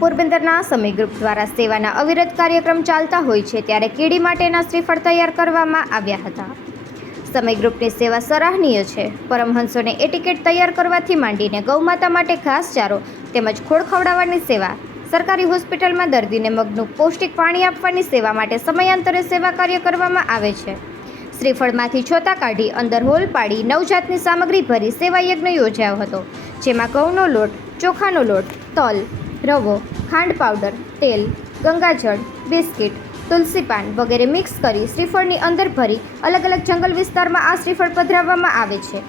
પોરબંદરના સમય ગ્રુપ દ્વારા સેવાના અવિરત કાર્યક્રમ ચાલતા હોય છે ત્યારે કીડી માટેના શ્રીફળ તૈયાર કરવામાં આવ્યા હતા। સમય ગ્રુપની સેવા સરાહનીય છે। પરમહંસોને એટિકેટ તૈયાર કરવાથી માંડીને ગૌમાતા માટે ઘાસચારો તેમજ ખોળ ખવડાવવાની સેવા, સરકારી હોસ્પિટલમાં દર્દીને મગનું પૌષ્ટિક પાણી આપવાની સેવા માટે સમયાંતરે સેવા કાર્ય કરવામાં આવે છે। શ્રીફળમાંથી છોતા કાઢી અંદર હોલ પાડી 9 જાતની સામગ્રી ભરી સેવા યજ્ઞ યોજાયો હતો, જેમાં ઘઉંનો લોટ, ચોખાનો લોટ, તલ, રવો, ખાંડ પાવડર, તેલ, ગંગાજળ, બિસ્કિટ, તુલસી પાન વગેરે મિક્સ કરી શ્રીફળની અંદર ભરી અલગ અલગ જંગલ વિસ્તારમાં આ શ્રીફળ પધરાવવામાં આવે છે।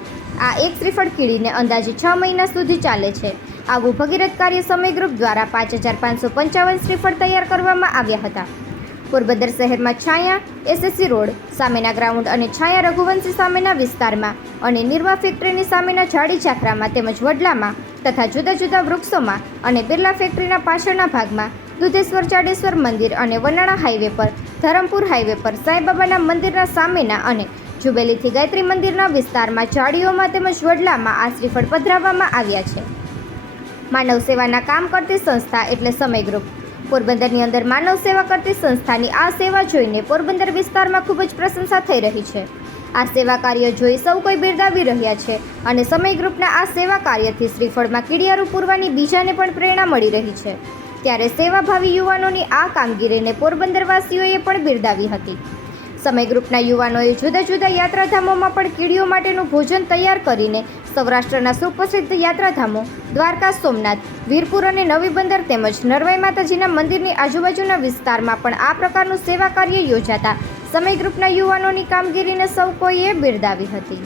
આ એક શ્રીફળ કીડીને અંદાજે 6 મહિના સુધી ચાલે છે। આવું ભગીરથ કાર્ય સમય ગ્રુપ દ્વારા 5555 શ્રીફળ તૈયાર કરવામાં આવ્યા હતા। પોરબંદર શહેરમાં છાયા એસએસસી રોડ સામેના ગ્રાઉન્ડ અને છાયા રઘુવંશી સામેના વિસ્તારમાં અને નિરમા ફેક્ટરીની સામેના ઝાડી ઝાખરામાં તેમજ વડલામાં તથા જુદા જુદા વૃક્ષોમાં અને બિરલા ફેક્ટરીના પાછળના ભાગમાં દુધેશ્વર ચાડેશ્વર મંદિર અને વનાણા હાઈવે પર, ધરમપુર હાઈવે પર સાંઈબાબાના મંદિરના સામેના અને જુબેલીથી ગાયત્રી મંદિરના વિસ્તારમાં ઝાડીઓમાં તેમજ વડલામાં આ શ્રીફળ પધરાવવામાં આવ્યા છે। માનવ સેવાના કામ કરતી સંસ્થા એટલે સમય ગ્રુપ। પોરબંદરની અંદર માનવ સેવા કરતી સંસ્થાની આ સેવા જોઈને પોરબંદર વિસ્તારમાં ખૂબ જ પ્રશંસા થઈ રહી છે। આ સેવા કાર્ય જોઈ સૌ કોઈ બિરદાવી રહ્યા છે અને સમય ગ્રુપના આ સેવા કાર્યથી શ્રીફળમાં કીડિયારું પૂરવાની બીજાને પણ પ્રેરણા મળી રહી છે। ત્યારે સેવાભાવી યુવાનોની આ કામગીરીને પોરબંદરવાસીઓએ પણ બિરદાવી હતી। સમય ગ્રુપના યુવાનોએ જુદા જુદા યાત્રાધામોમાં પણ કીડીઓ માટેનું ભોજન તૈયાર કરીને સૌરાષ્ટ્રના સુપ્રસિદ્ધ યાત્રાધામો દ્વારકા, સોમનાથ, વીરપુર અને નવી બંદર તેમજ નરવાઈ માતાજીના મંદિરની આજુબાજુના વિસ્તારમાં પણ આ પ્રકારનું સેવા કાર્ય યોજાતા સમય ગ્રુપના યુવાનોની કામગીરીને સૌ કોઈએ બિરદાવી હતી।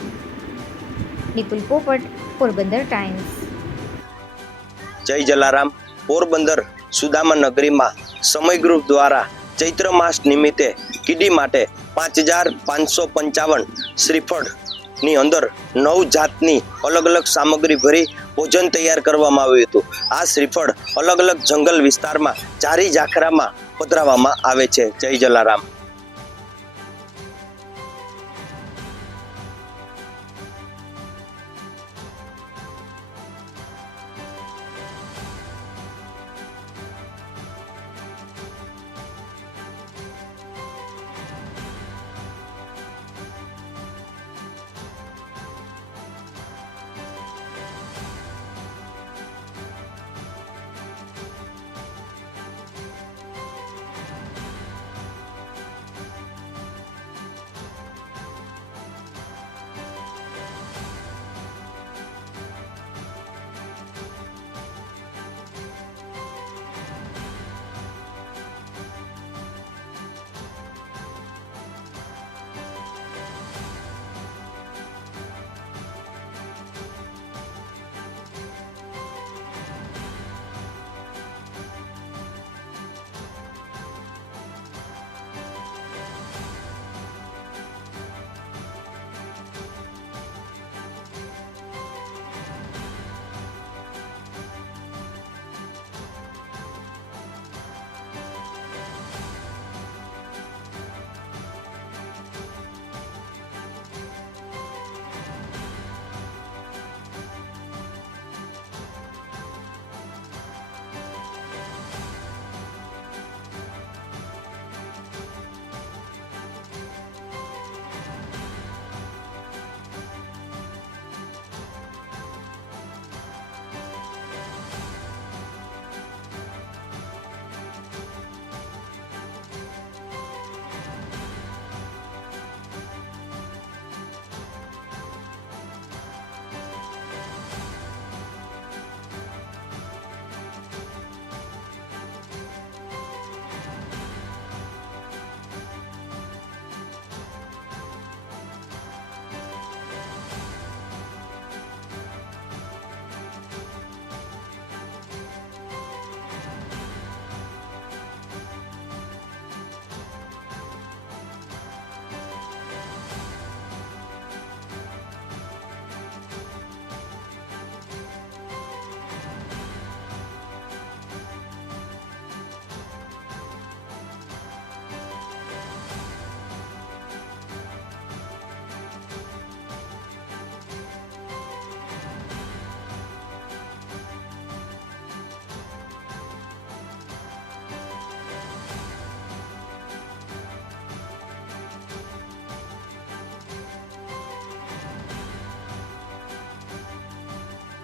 નિપુલ પોપટ, પોરબંદર ટાઈમ્સ। જય જલારામ। પોરબંદર સુદામા નગરીમાં સમય ગ્રુપ દ્વારા ચૈત્ર માસ નિમિત્તે કીડી માટે 5555 શ્રીફળની અંદર 9 જાતની અલગ અલગ સામગ્રી ભરી ભોજન તૈયાર કરવામાં આવ્યું હતું। આ શ્રીફળ અલગ અલગ જંગલ વિસ્તારમાં ઝારી ઝાખરામાં પધરાવવામાં આવે છે। જય જલારામ।